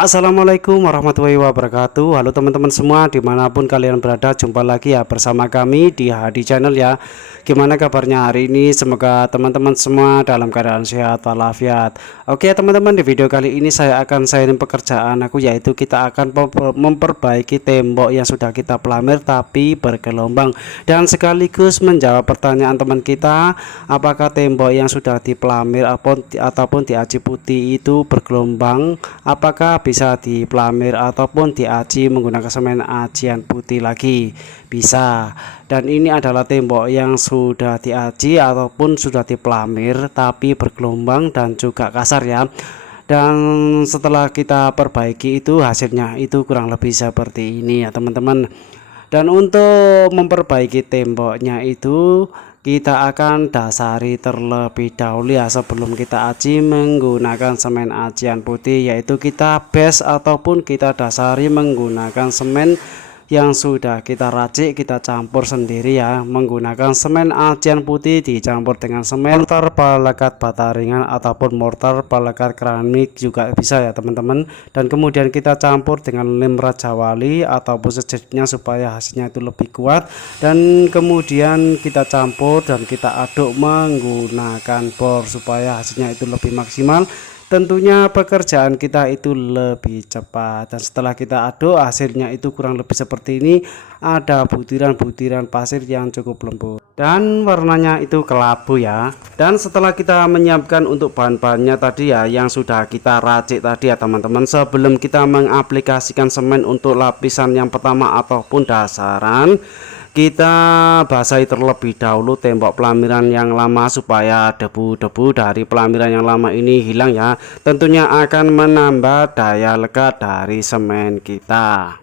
Assalamualaikum warahmatullahi wabarakatuh. Halo teman-teman semua dimanapun kalian berada, jumpa lagi ya bersama kami di Hadi Channel ya. Gimana kabarnya hari ini? Semoga teman-teman semua dalam keadaan sehat walafiat. Oke teman-teman, di video kali ini saya akan sharing pekerjaan aku, yaitu kita akan memperbaiki tembok yang sudah kita pelamir tapi bergelombang, dan sekaligus menjawab pertanyaan teman kita, apakah tembok yang sudah dipelamir ataupun diaci putih itu bergelombang, apakah bisa dipelamir ataupun diaci menggunakan semen acian putih lagi? Bisa. Dan ini adalah tembok yang sudah diaci ataupun sudah dipelamir tapi bergelombang dan juga kasar ya. Dan setelah kita perbaiki itu hasilnya itu kurang lebih seperti ini ya teman-teman. Dan untuk memperbaiki temboknya itu kita akan dasari terlebih dahulu ya, sebelum kita aci menggunakan semen acian putih, yaitu kita base ataupun kita dasari menggunakan semen yang sudah kita racik, kita campur sendiri ya, menggunakan semen acian putih dicampur dengan semen mortar pelekat bata ringan ataupun mortar pelekat keramik juga bisa ya teman-teman. Dan kemudian kita campur dengan lem Raja Wali ataupun sejenisnya supaya hasilnya itu lebih kuat, dan kemudian kita campur dan kita aduk menggunakan bor supaya hasilnya itu lebih maksimal. Tentunya pekerjaan kita itu lebih cepat. Dan setelah kita aduk, hasilnya itu kurang lebih seperti ini. Ada butiran-butiran pasir yang cukup lembut dan warnanya itu kelabu ya. Dan setelah kita menyiapkan untuk bahan-bahannya tadi ya, yang sudah kita racik tadi ya teman-teman, sebelum kita mengaplikasikan semen untuk lapisan yang pertama ataupun dasaran, kita basahi terlebih dahulu tembok pelamiran yang lama supaya debu-debu dari pelamiran yang lama ini hilang ya. Tentunya akan menambah daya lekat dari semen kita.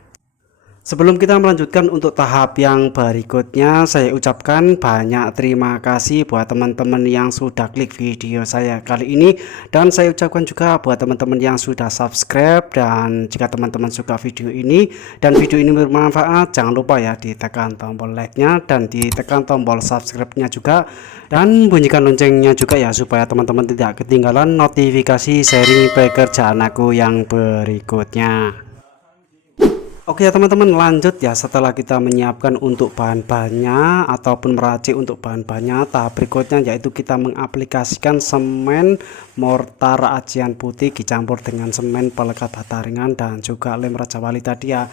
Sebelum kita melanjutkan untuk tahap yang berikutnya, saya ucapkan banyak terima kasih buat teman-teman yang sudah klik video saya kali ini, dan saya ucapkan juga buat teman-teman yang sudah subscribe. Dan jika teman-teman suka video ini dan video ini bermanfaat, jangan lupa ya ditekan tombol like-nya dan ditekan tombol subscribe-nya juga, dan bunyikan loncengnya juga ya, supaya teman-teman tidak ketinggalan notifikasi sharing pekerjaan aku yang berikutnya. Oke ya teman-teman, lanjut ya. Setelah kita menyiapkan untuk bahan-bahannya ataupun meracik untuk bahan-bahannya, tahap berikutnya yaitu kita mengaplikasikan semen mortar acian putih dicampur dengan semen pelekat bata ringan dan juga lem Raja Wali tadi ya.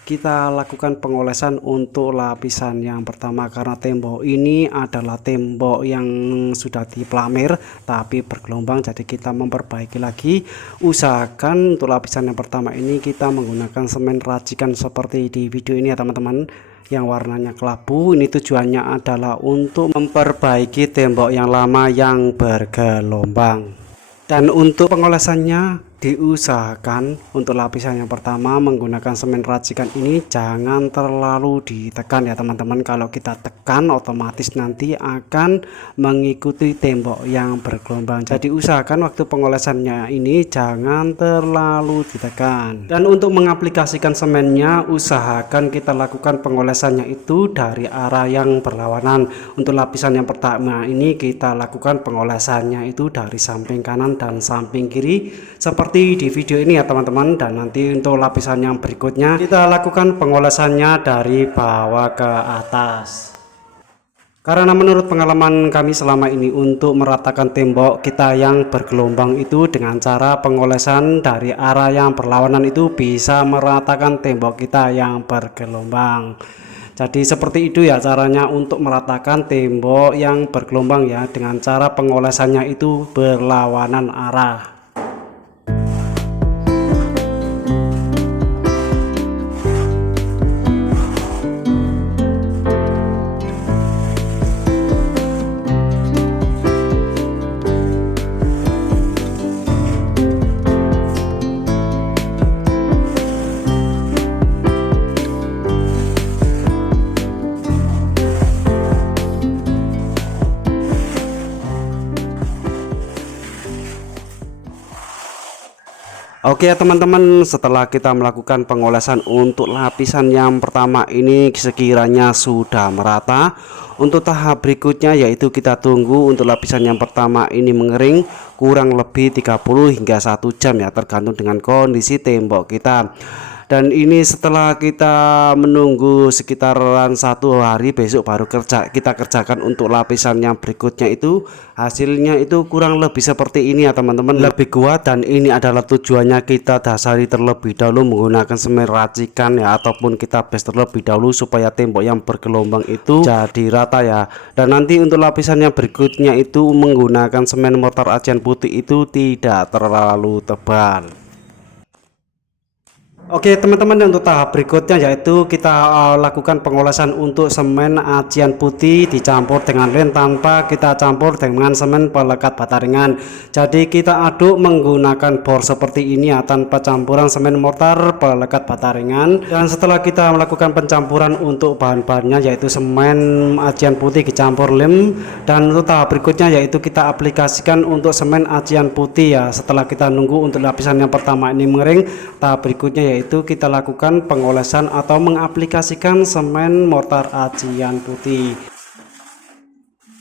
Kita lakukan pengolesan untuk lapisan yang pertama, karena tembok ini adalah tembok yang sudah dipelamir tapi bergelombang, jadi kita memperbaiki lagi. Usahakan untuk lapisan yang pertama ini kita menggunakan semen racikan seperti di video ini ya teman-teman, yang warnanya kelabu. Ini tujuannya adalah untuk memperbaiki tembok yang lama yang bergelombang. Dan untuk pengolesannya diusahakan untuk lapisan yang pertama menggunakan semen racikan ini jangan terlalu ditekan ya teman-teman. Kalau kita tekan otomatis nanti akan mengikuti tembok yang bergelombang, jadi usahakan waktu pengolesannya ini jangan terlalu ditekan. Dan untuk mengaplikasikan semennya, usahakan kita lakukan pengolesannya itu dari arah yang berlawanan. Untuk lapisan yang pertama ini kita lakukan pengolesannya itu dari samping kanan dan samping kiri seperti di video ini ya teman-teman. Dan nanti untuk lapisan yang berikutnya kita lakukan pengolesannya dari bawah ke atas. Karena menurut pengalaman kami selama ini, untuk meratakan tembok kita yang bergelombang itu dengan cara pengolesan dari arah yang berlawanan itu bisa meratakan tembok kita yang bergelombang. Jadi seperti itu ya caranya untuk meratakan tembok yang bergelombang ya, dengan cara pengolesannya itu berlawanan arah. Oke ya teman-teman, setelah kita melakukan pengolesan untuk lapisan yang pertama ini sekiranya sudah merata, untuk tahap berikutnya yaitu kita tunggu untuk lapisan yang pertama ini mengering kurang lebih 30 hingga 1 jam ya, tergantung dengan kondisi tembok kita. Dan ini setelah kita menunggu sekitaran 1 hari, besok baru kita kerjakan untuk lapisan yang berikutnya. Itu hasilnya itu kurang lebih seperti ini ya teman-teman, lebih kuat. Dan ini adalah tujuannya, kita dasari terlebih dahulu menggunakan semen racikan ya, ataupun kita base terlebih dahulu supaya tembok yang bergelombang itu jadi rata ya. Dan nanti untuk lapisan yang berikutnya itu menggunakan semen mortar acian putih, itu tidak terlalu tebal. Oke teman-teman, untuk tahap berikutnya yaitu kita lakukan pengolesan untuk semen acian putih dicampur dengan lem tanpa kita campur dengan semen pelekat bata ringan. Jadi kita aduk menggunakan bor seperti ini ya, tanpa campuran semen mortar pelekat bata ringan. Dan setelah kita melakukan pencampuran untuk bahan-bahannya yaitu semen acian putih dicampur lem, dan untuk tahap berikutnya yaitu kita aplikasikan untuk semen acian putih ya. Setelah kita nunggu untuk lapisan yang pertama ini mengering, tahap berikutnya yaitu kita lakukan pengolesan atau mengaplikasikan semen mortar acian putih.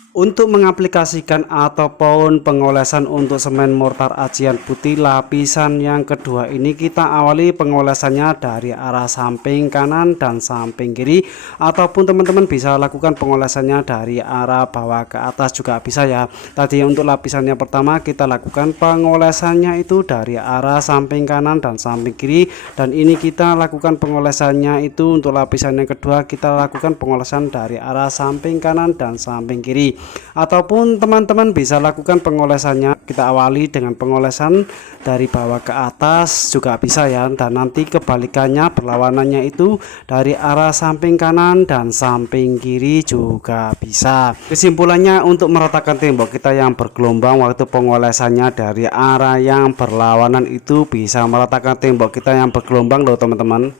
Untuk mengaplikasikan ataupun pengolesan untuk semen mortar acian putih lapisan yang kedua ini, kita awali pengolesannya dari arah samping kanan dan samping kiri, ataupun teman-teman bisa lakukan pengolesannya dari arah bawah ke atas juga bisa ya. Tadi untuk lapisan yang pertama kita lakukan pengolesannya itu dari arah samping kanan dan samping kiri, dan ini kita lakukan pengolesannya itu untuk lapisan yang kedua kita lakukan pengolesan dari arah samping kanan dan samping kiri. Ataupun teman-teman bisa lakukan pengolesannya, kita awali dengan pengolesan dari bawah ke atas juga bisa ya, dan nanti kebalikannya berlawanannya itu dari arah samping kanan dan samping kiri juga bisa. Kesimpulannya, untuk meratakan tembok kita yang bergelombang, waktu pengolesannya dari arah yang berlawanan itu bisa meratakan tembok kita yang bergelombang loh teman-teman.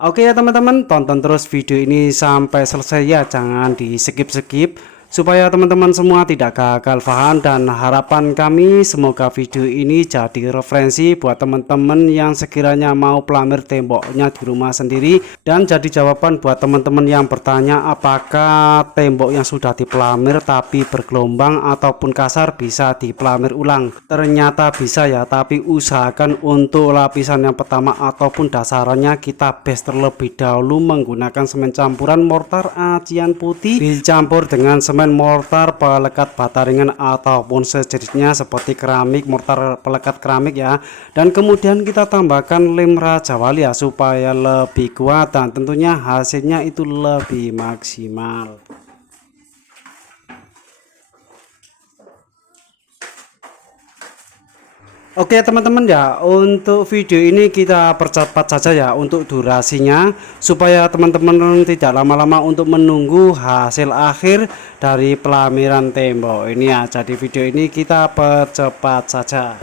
Oke ya teman-teman, tonton terus video ini sampai selesai ya, jangan di skip-skip supaya teman-teman semua tidak gagal paham. Dan harapan kami semoga video ini jadi referensi buat teman-teman yang sekiranya mau pelamir temboknya di rumah sendiri, dan jadi jawaban buat teman-teman yang bertanya apakah tembok yang sudah dipelamir tapi bergelombang ataupun kasar bisa dipelamir ulang. Ternyata bisa ya, tapi usahakan untuk lapisan yang pertama ataupun dasarannya kita base terlebih dahulu menggunakan semen campuran mortar acian putih dicampur dengan semen mortar pelekat bata ringan ataupun sejenisnya seperti keramik, mortar pelekat keramik ya. Dan kemudian kita tambahkan lem Raja Wali ya, supaya lebih kuat dan tentunya hasilnya itu lebih maksimal. Oke teman-teman ya, untuk video ini kita percepat saja ya untuk durasinya, supaya teman-teman tidak lama-lama untuk menunggu hasil akhir dari pelamiran tembok ini ya. Jadi video ini kita percepat saja.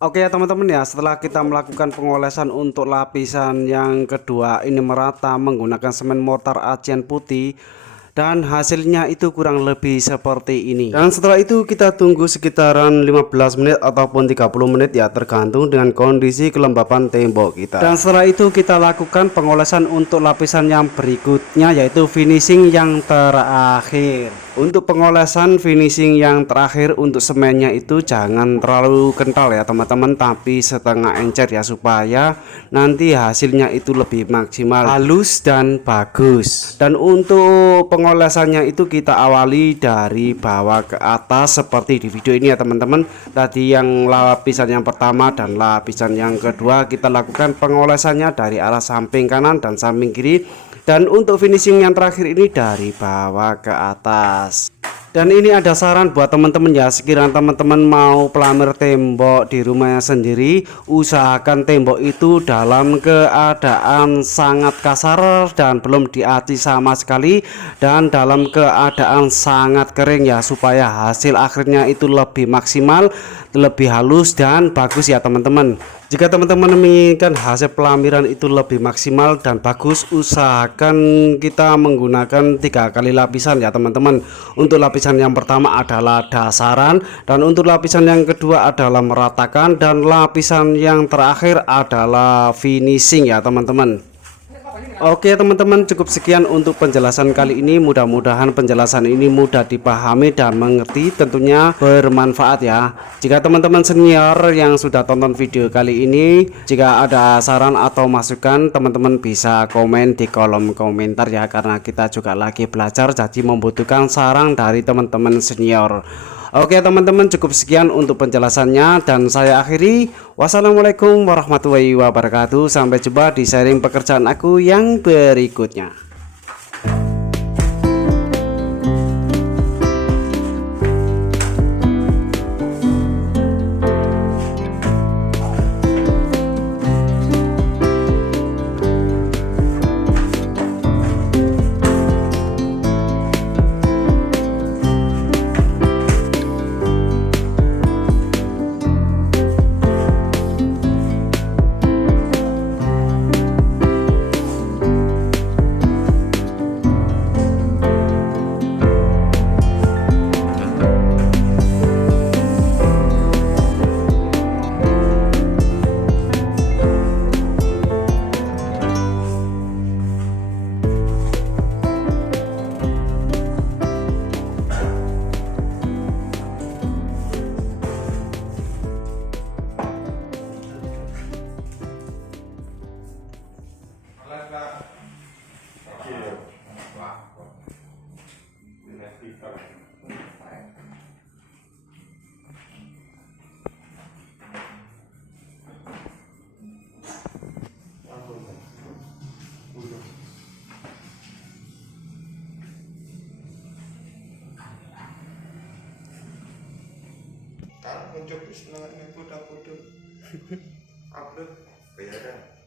Oke ya teman-teman ya, setelah kita melakukan pengolesan untuk lapisan yang kedua ini merata menggunakan semen mortar acian putih, dan hasilnya itu kurang lebih seperti ini. Dan setelah itu kita tunggu sekitaran 15 menit ataupun 30 menit ya, tergantung dengan kondisi kelembapan tembok kita. Dan setelah itu kita lakukan pengolesan untuk lapisan yang berikutnya yaitu finishing yang terakhir. Untuk pengolesan finishing yang terakhir untuk semennya itu jangan terlalu kental ya teman-teman, tapi setengah encer ya, supaya nanti hasilnya itu lebih maksimal, halus dan bagus. Dan untuk pengolesannya itu kita awali dari bawah ke atas seperti di video ini ya teman-teman. Tadi yang lapisan yang pertama dan lapisan yang kedua kita lakukan pengolesannya dari arah samping kanan dan samping kiri. Dan untuk finishing yang terakhir ini dari bawah ke atas. Dan ini ada saran buat teman-teman ya, sekiranya teman-teman mau pelamir tembok di rumahnya sendiri, usahakan tembok itu dalam keadaan sangat kasar dan belum diaci sama sekali, dan dalam keadaan sangat kering ya, supaya hasil akhirnya itu lebih maksimal, lebih halus dan bagus ya teman-teman. Jika teman-teman menginginkan hasil pelamiran itu lebih maksimal dan bagus, usahakan kita menggunakan 3 kali lapisan ya teman-teman. Untuk lapisan yang pertama adalah dasaran, dan untuk lapisan yang kedua adalah meratakan, dan lapisan yang terakhir adalah finishing ya teman-teman. Oke teman-teman, cukup sekian untuk penjelasan kali ini. Mudah-mudahan penjelasan ini mudah dipahami dan mengerti, tentunya bermanfaat ya. Jika teman-teman senior yang sudah tonton video kali ini, jika ada saran atau masukan, teman-teman bisa komen di kolom komentar ya, karena kita juga lagi belajar, jadi membutuhkan saran dari teman-teman senior. Oke teman-teman, cukup sekian untuk penjelasannya dan saya akhiri. Wassalamualaikum warahmatullahi wabarakatuh. Sampai jumpa di sharing pekerjaan aku yang berikutnya. Kan muncul senengan podo-podo upload bayaran